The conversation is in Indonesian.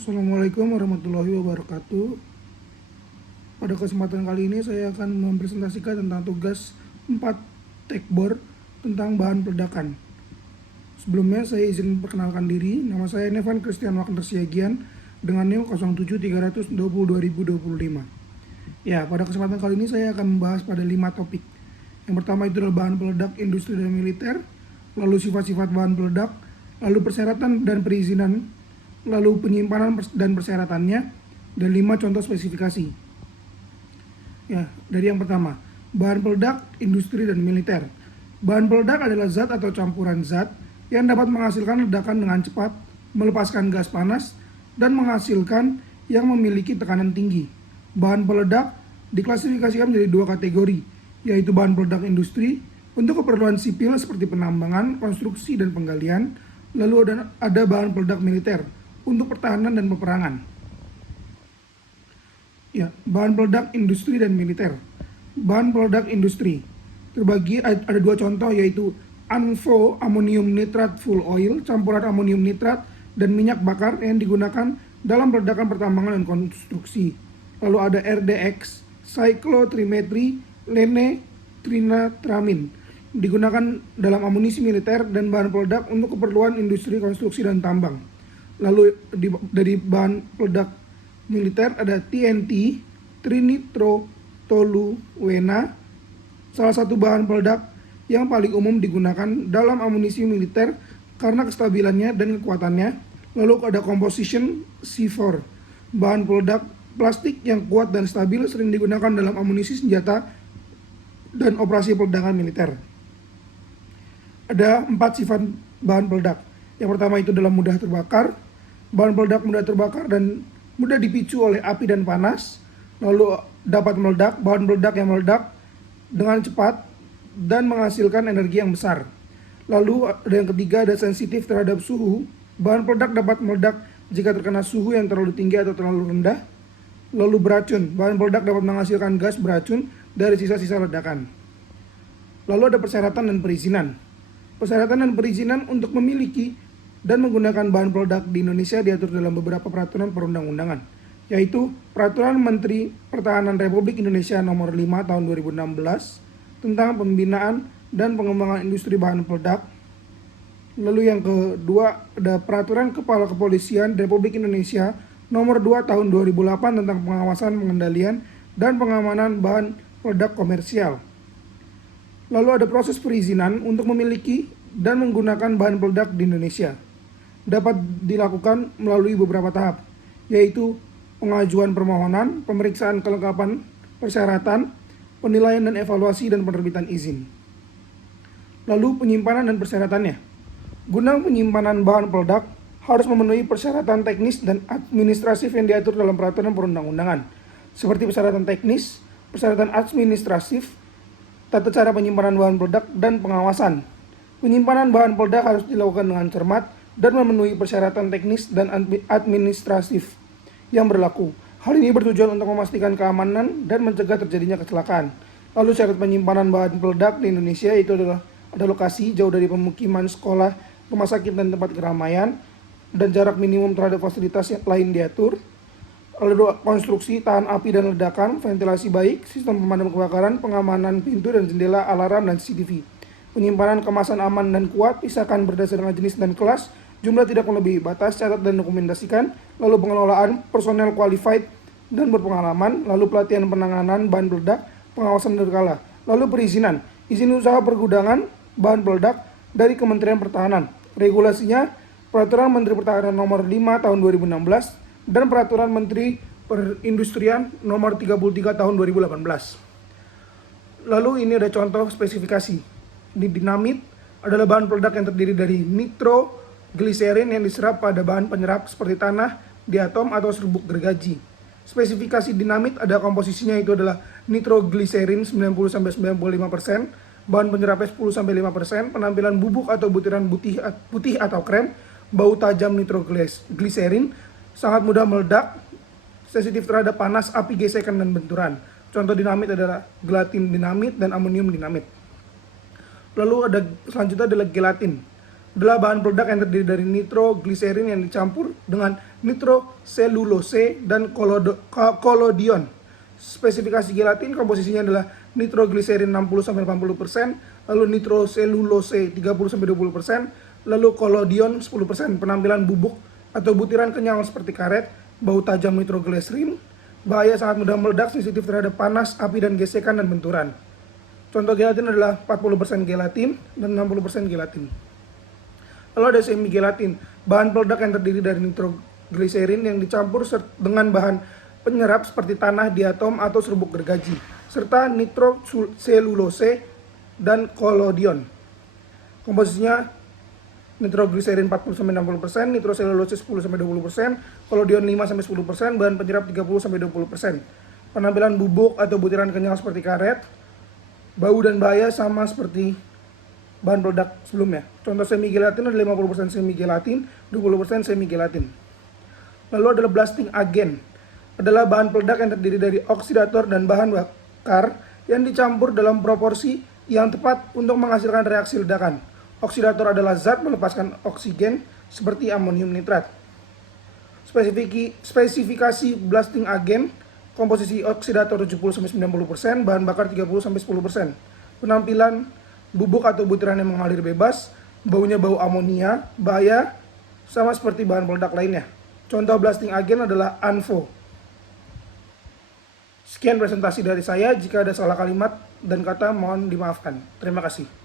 Assalamualaikum warahmatullahi wabarakatuh. Pada kesempatan kali ini saya akan mempresentasikan tentang tugas 4 tekbor tentang bahan peledakan. Sebelumnya saya izin perkenalkan diri, nama saya Nevan Christian Wagner Siagian dengan NIM 073202025. Ya, pada kesempatan kali ini saya akan membahas pada 5 topik. Yang pertama itu adalah bahan peledak industri dan militer, lalu sifat-sifat bahan peledak, lalu persyaratan dan perizinan, lalu penyimpanan dan persyaratannya, dan 5 contoh spesifikasi. Ya, dari yang pertama, bahan peledak industri dan militer. Bahan peledak adalah zat atau campuran zat yang dapat menghasilkan ledakan dengan cepat, melepaskan gas panas, dan menghasilkan yang memiliki tekanan tinggi. Bahan peledak diklasifikasikan menjadi 2 kategori, yaitu bahan peledak industri untuk keperluan sipil seperti penambangan, konstruksi, dan penggalian, lalu ada bahan peledak militer untuk pertahanan dan peperangan. Ya, bahan peledak industri dan militer. Bahan peledak industri terbagi ada 2 contoh, yaitu ANFO amonium nitrat full oil, campuran amonium nitrat dan minyak bakar yang digunakan dalam peledakan pertambangan dan konstruksi. Lalu ada RDX cyclotrimetri lene trinatramin, digunakan dalam amunisi militer dan bahan peledak untuk keperluan industri konstruksi dan tambang. Lalu dari bahan peledak militer ada TNT, trinitrotoluena, salah satu bahan peledak yang paling umum digunakan dalam amunisi militer karena kestabilannya dan kekuatannya. Lalu ada composition C4, bahan peledak plastik yang kuat dan stabil, sering digunakan dalam amunisi senjata dan operasi peledakan militer. Ada 4 sifat bahan peledak. Yang pertama itu adalah mudah terbakar. Bahan peledak mudah terbakar dan mudah dipicu oleh api dan panas. Lalu dapat meledak, bahan peledak yang meledak dengan cepat dan menghasilkan energi yang besar. Lalu ada yang ketiga, ada sensitif terhadap suhu. Bahan peledak dapat meledak jika terkena suhu yang terlalu tinggi atau terlalu rendah. Lalu beracun, bahan peledak dapat menghasilkan gas beracun dari sisa-sisa ledakan. Lalu ada persyaratan dan perizinan. Persyaratan dan perizinan untuk memiliki dan menggunakan bahan peledak di Indonesia diatur dalam beberapa peraturan perundang-undangan, yaitu Peraturan Menteri Pertahanan Republik Indonesia Nomor 5 Tahun 2016 tentang pembinaan dan pengembangan industri bahan peledak. Lalu yang kedua ada Peraturan Kepala Kepolisian Republik Indonesia Nomor 2 Tahun 2008 tentang pengawasan, pengendalian, dan pengamanan bahan peledak komersial. Lalu ada proses perizinan untuk memiliki dan menggunakan bahan peledak di Indonesia. Dapat dilakukan melalui beberapa tahap, yaitu pengajuan permohonan, pemeriksaan kelengkapan persyaratan, penilaian dan evaluasi, dan penerbitan izin. Lalu penyimpanan dan persyaratannya. Guna penyimpanan bahan peledak harus memenuhi persyaratan teknis dan administratif yang diatur dalam peraturan perundang-undangan, seperti persyaratan teknis, persyaratan administratif, tata cara penyimpanan bahan peledak, dan pengawasan. Penyimpanan bahan peledak harus dilakukan dengan cermat dan memenuhi persyaratan teknis dan administratif yang berlaku. Hal ini bertujuan untuk memastikan keamanan dan mencegah terjadinya kecelakaan. Lalu syarat penyimpanan bahan peledak di Indonesia itu adalah ada lokasi jauh dari pemukiman, sekolah, rumah sakit, dan tempat keramaian, dan jarak minimum terhadap fasilitas yang lain diatur. Lalu konstruksi tahan api dan ledakan, ventilasi baik, sistem pemadam kebakaran, pengamanan pintu dan jendela, alarm, dan CCTV. Penyimpanan kemasan aman dan kuat, pisahkan berdasarkan jenis dan kelas, jumlah tidak melebihi batas, catat dan dokumentasikan. Lalu pengelolaan personel qualified dan berpengalaman, lalu pelatihan penanganan bahan peledak, pengawasan berkala. Lalu perizinan, izin usaha pergudangan bahan peledak dari Kementerian Pertahanan. Regulasinya Peraturan Menteri Pertahanan Nomor 5 Tahun 2016 dan Peraturan Menteri Perindustrian Nomor 33 Tahun 2018. Lalu ini ada contoh spesifikasi. Di dinamit adalah bahan peledak yang terdiri dari nitrogliserin yang diserap pada bahan penyerap seperti tanah, diatom, atau serbuk gergaji. Spesifikasi dinamit ada komposisinya itu adalah nitrogliserin 90-95%, bahan penyerapnya 10-5%, penampilan bubuk atau butiran putih atau krem, bau tajam nitrogliserin, sangat mudah meledak, sensitif terhadap panas, api, gesekan, dan benturan. Contoh dinamit adalah gelatin dinamit dan amonium dinamit. Lalu ada selanjutnya adalah gelatin. adalah bahan peledak yang terdiri dari nitrogliserin yang dicampur dengan nitroselulose dan kolodion. Spesifikasi gelatin komposisinya adalah nitrogliserin 60-80%, lalu nitroselulose 30-20%, lalu kolodion 10%. Penampilan bubuk atau butiran kenyal seperti karet, bau tajam nitrogliserin, bahaya sangat mudah meledak, sensitif terhadap panas, api dan gesekan dan benturan. Contoh gelatin adalah 40% gelatin dan 60% gelatin. Lalu ada semi gelatin, bahan peledak yang terdiri dari nitrogliserin yang dicampur dengan bahan penyerap seperti tanah, diatom, atau serbuk gergaji, serta nitroselulose dan kolodion. Komposisinya nitrogliserin 40-60%, nitroselulose 10-20%, kolodion 5-10%, bahan penyerap 30-20%. Penampilan bubuk atau butiran kenyal seperti karet, bau dan bahaya sama seperti bahan peledak sebelumnya. Contoh semi gelatin adalah 50% semi gelatin, 20% semi gelatin. Lalu adalah blasting agent, adalah bahan peledak yang terdiri dari oksidator dan bahan bakar yang dicampur dalam proporsi yang tepat untuk menghasilkan reaksi ledakan. Oksidator adalah zat melepaskan oksigen seperti amonium nitrat. Spesifikasi blasting agent, komposisi oksidator 70-90%, bahan bakar 30-10%. Penampilan bubuk atau butiran yang mengalir bebas, baunya bau amonia, bahaya, sama seperti bahan peledak lainnya. Contoh blasting agent adalah ANFO. Sekian presentasi dari saya, jika ada salah kalimat dan kata mohon dimaafkan. Terima kasih.